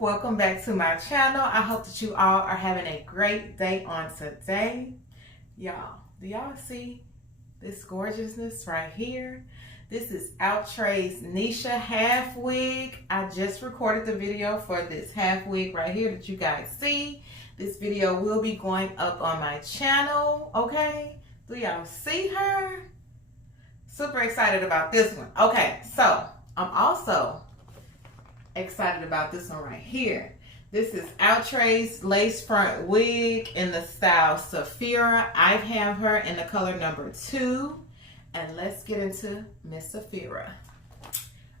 Welcome back to my channel. I hope that you all are having a great day on today. Y'all, do y'all see this gorgeousness right here? This is Outre's Nisha half wig. I just recorded the video for this half wig right here that you guys see. This video will be going up on my channel, okay? Do y'all see her? Super excited about this one. Okay, so I'm also excited about this one right here. This is Outre's lace front wig in the style Safira. I have her in the color number 2. And let's get into Miss Safira.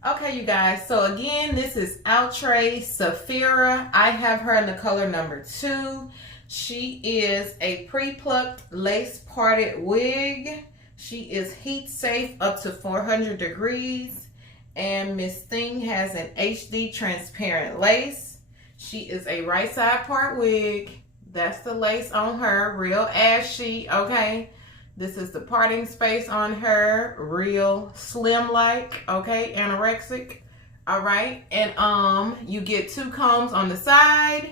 Okay, you guys, so again, this is Outre Safira. I have her in the color number 2. She is a pre-plucked lace parted wig. She is heat safe up to 400 degrees. And Miss Thing has an HD transparent lace. She is a right side part wig. That's the lace on her, real ashy, okay? This is the parting space on her, real slim-like, okay, anorexic, all right? And you get 2 combs on the side.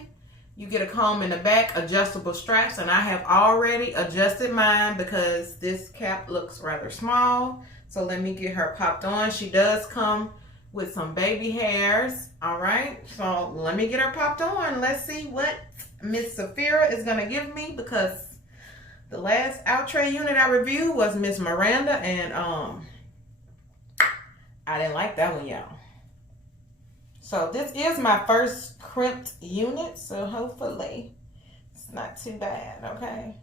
You get a comb in the back, adjustable straps, and I have already adjusted mine because this cap looks rather small. So let me get her popped on. She does come with some baby hairs, all right? So let me get her popped on. Let's see what Miss Safira is gonna give me, because the last Outre unit I reviewed was Miss Miranda, and I didn't like that one, y'all. So this is my first crimped unit, so hopefully it's not too bad, okay?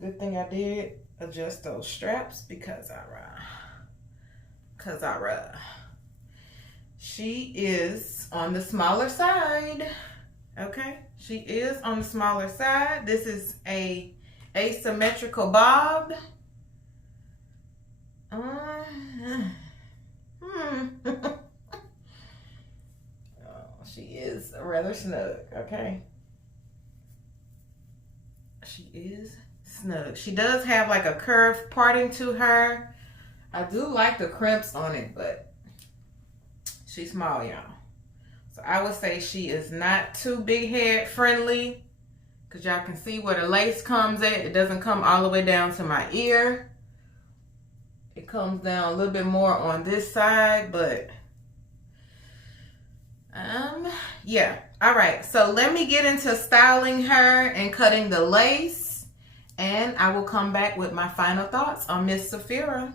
Good thing I did adjust those straps because she is on the smaller side. Okay, she is on the smaller side. This is a asymmetrical bob. Oh, she is rather snug, okay? She is snug. She does have like a curved parting to her. I do like the crimps on it, but she's small, y'all. So I would say she is not too big head friendly, because y'all can see where the lace comes at. It doesn't come all the way down to my ear. It comes down a little bit more on this side, but yeah. All right, so let me get into styling her and cutting the lace, and I will come back with my final thoughts on Miss Safira.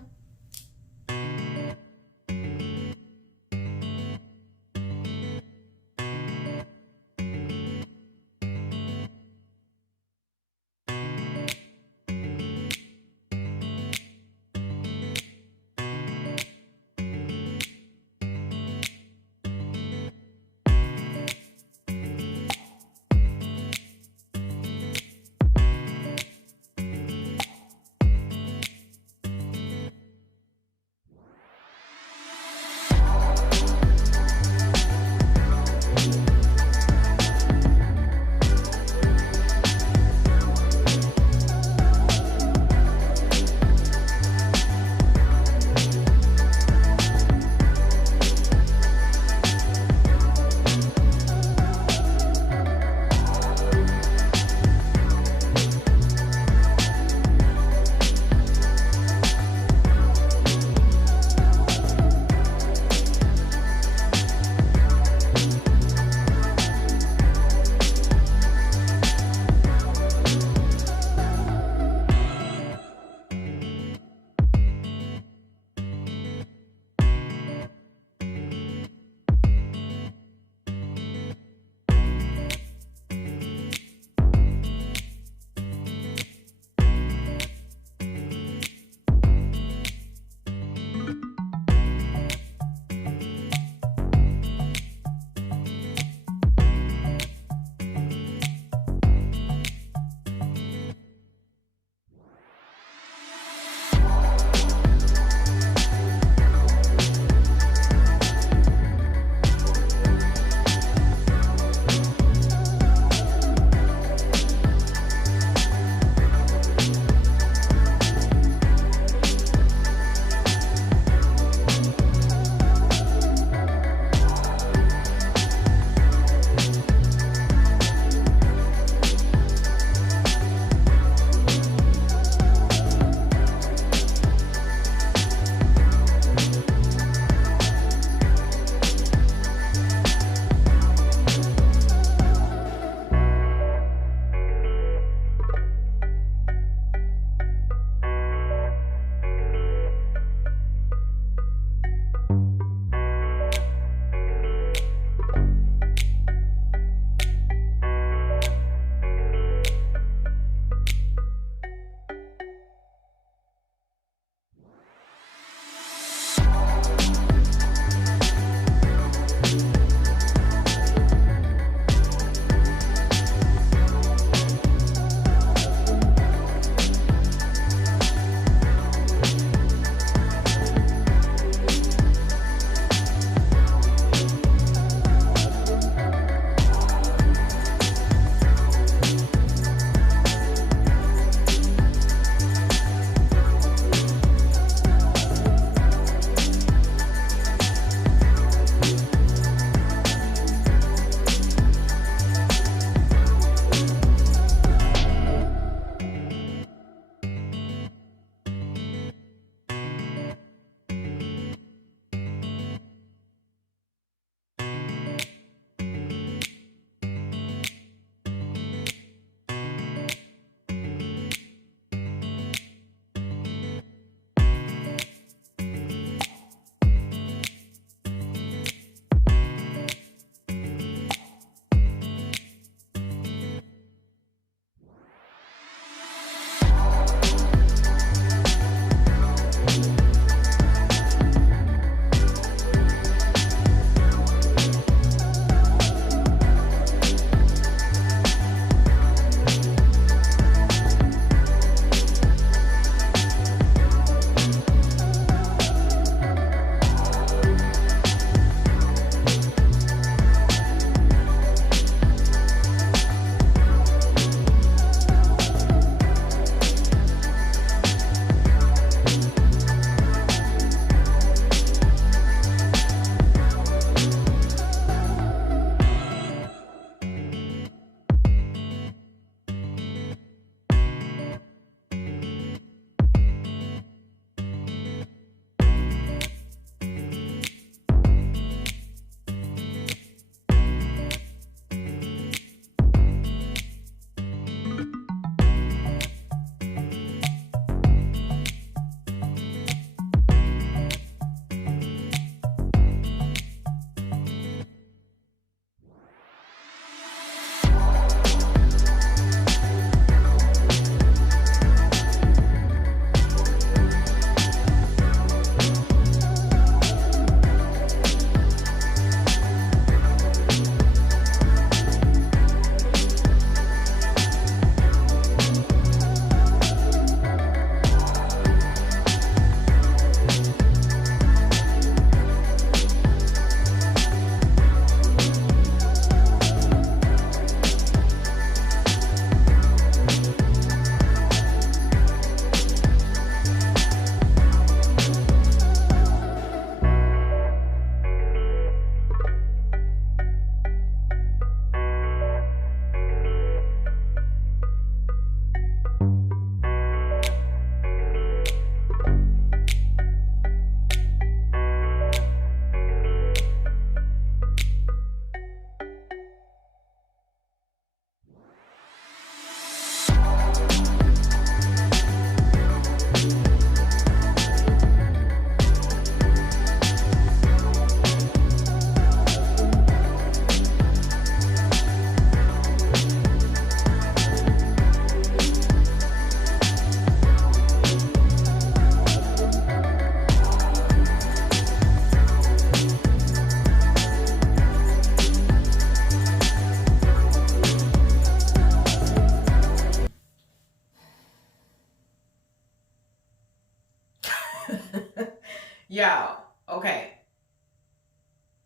Y'all, okay.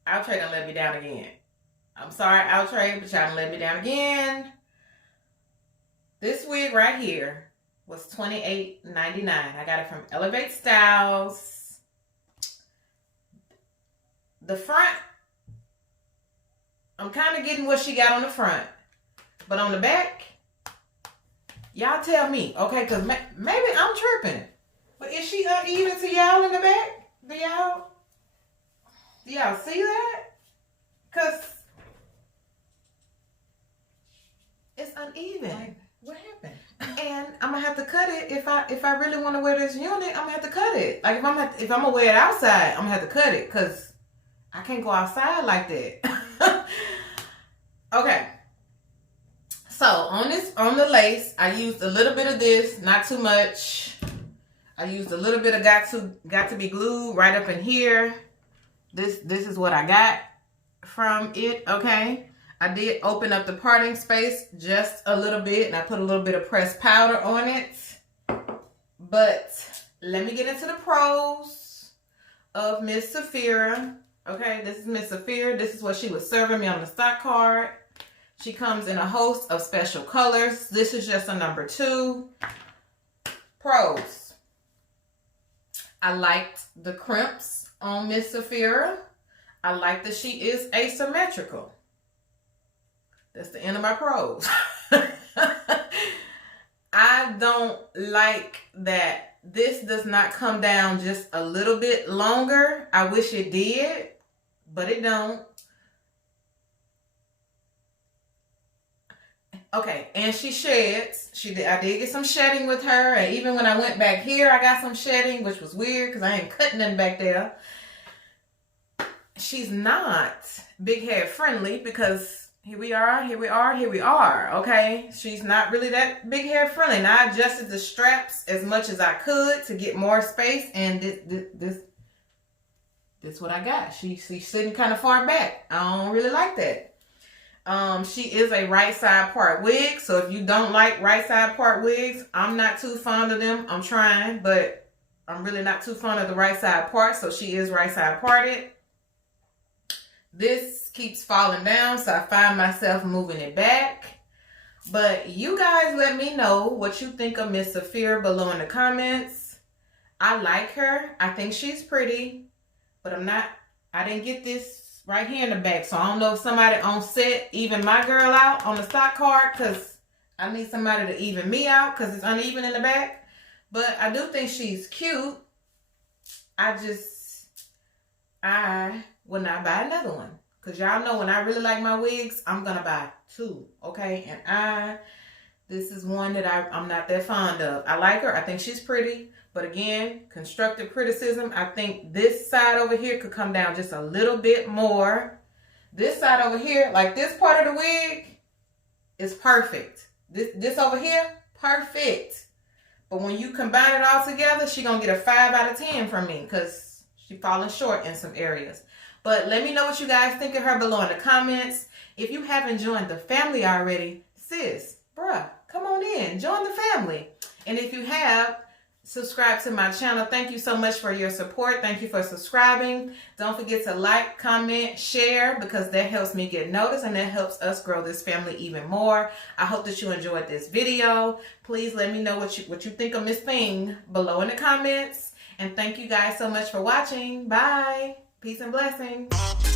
Outre done let me down again. I'm sorry, Outre, but y'all done let me down again. This wig right here was $28.99. I got it from Elevate Styles. The front, I'm kind of getting what she got on the front. But on the back, y'all tell me, okay? Because maybe I'm tripping. But is she uneven to y'all in the back? Do y'all see that? Because it's uneven. What happened? And I'm gonna have to cut it if I really want to wear this unit. I'm gonna have to cut it. Like if I'm gonna wear it outside, I'm gonna have to cut it because I can't go outside like that. Okay. So on the lace, I used a little bit of this, not too much. I used a little bit of got to be glued right up in here. This is what I got from it. Okay. I did open up the parting space just a little bit, and I put a little bit of pressed powder on it. But let me get into the pros of Miss Safira. Okay, this is Miss Safira. This is what she was serving me on the stock card. She comes in a host of special colors. This is just a number 2. Pros. I liked the crimps on Miss Safira. I like that she is asymmetrical. That's the end of my pros. I don't like that this does not come down just a little bit longer. I wish it did, but it don't. Okay, and she sheds. I did get some shedding with her, and even when I went back here, I got some shedding, which was weird because I ain't cutting nothing back there. She's not big head friendly because here we are, okay? She's not really that big hair friendly. Now, I adjusted the straps as much as I could to get more space, and this what I got. She's sitting kind of far back. I don't really like that. She is a right side part wig, so if you don't like right side part wigs, I'm not too fond of them. I'm trying, but I'm really not too fond of the right side part, so she is right side parted. This keeps falling down, so I find myself moving it back. But you guys let me know what you think of Miss Safira below in the comments. I like her. I think she's pretty, but I didn't get this right here in the back, so I don't know if somebody on set even my girl out on the stock card, because I need somebody to even me out because it's uneven in the back. But I do think she's cute. I will not buy another one. Because y'all know when I really like my wigs, I'm going to buy 2. Okay? And this is one that I'm not that fond of. I like her. I think she's pretty. But again, constructive criticism. I think this side over here could come down just a little bit more. This side over here, like this part of the wig, is perfect. This over here, perfect. But when you combine it all together, she's going to get a 5 out of 10 from me because she's falling short in some areas. But let me know what you guys think of her below in the comments. If you haven't joined the family already, sis, bruh, come on in. Join the family. And if you have, subscribe to my channel. Thank you so much for your support. Thank you for subscribing. Don't forget to like, comment, share, because that helps me get noticed and that helps us grow this family even more. I hope that you enjoyed this video. Please let me know what you think of Miss Thing below in the comments. And thank you guys so much for watching. Bye. Peace and blessings.